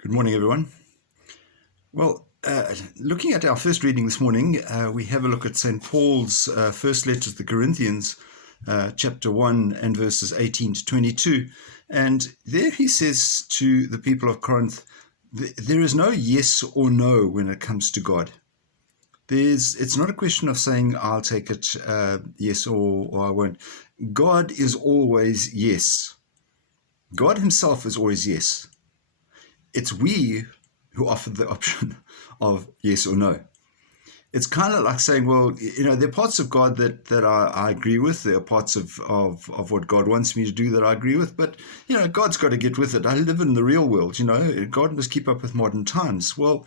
Good morning, everyone. Well, looking at our first reading this morning, we have a look at St. Paul's first letter to the Corinthians, chapter 1 and verses 18 to 22. And there he says to the people of Corinth, there is no yes or no when it comes to God. It's not a question of saying, I'll take it yes or I won't. God is always yes. God himself is always yes. It's we who offer the option of yes or no. It's kind of like saying, well, there are parts of God that I agree with. There are parts of what God wants me to do that I agree with. But, God's got to get with it. I live in the real world. God must keep up with modern times. Well,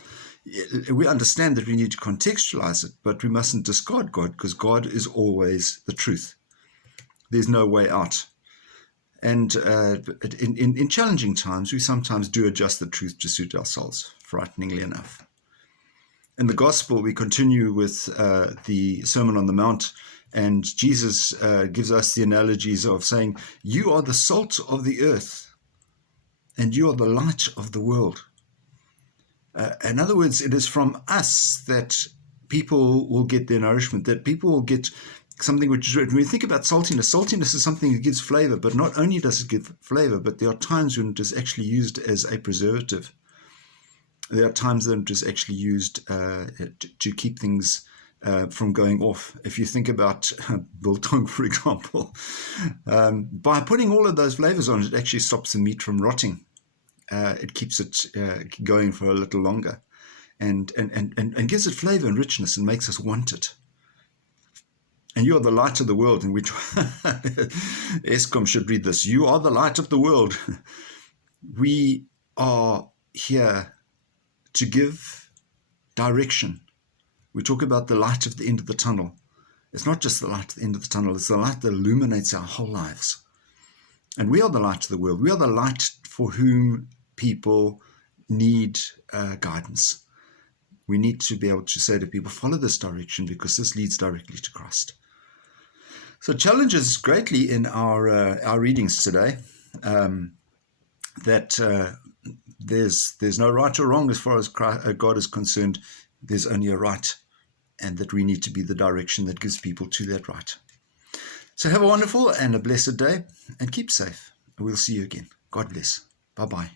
we understand that we need to contextualize it, but we mustn't discard God because God is always the truth. There's no way out. And in challenging times, we sometimes do adjust the truth to suit ourselves, frighteningly enough. In the Gospel, we continue with the Sermon on the Mount, and Jesus gives us the analogies of saying, you are the salt of the earth, and you are the light of the world. In other words, it is from us that people will get their nourishment, that people will get something which, when we think about saltiness is something that gives flavor, but not only does it give flavor, but there are times when it is actually used as a preservative. There are times that it is actually used to keep things from going off. If you think about biltong, for example, by putting all of those flavors on, it actually stops the meat from rotting. It keeps it going for a little longer and gives it flavor and richness and makes us want it. And you are the light of the world, in which Eskom should read this. You are the light of the world. We are here to give direction. We talk about the light at the end of the tunnel. It's not just the light at the end of the tunnel. It's the light that illuminates our whole lives. And we are the light of the world. We are the light for whom people need guidance. We need to be able to say to people, follow this direction because this leads directly to Christ. So it challenges greatly in our readings today that there's no right or wrong as far as God is concerned. There's only a right, and that we need to be the direction that gives people to that right. So have a wonderful and a blessed day, and keep safe. We'll see you again. God bless. Bye-bye.